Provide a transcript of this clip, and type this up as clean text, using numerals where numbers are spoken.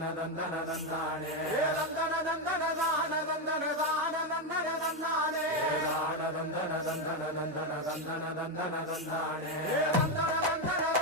தந்தானே தந்தன தந்தன தான தந்தன தான தந்தன தந்தானே தான தந்தன தந்தன தந்தன தந்தன தந்தன தந்தானே தந்தன தந்தன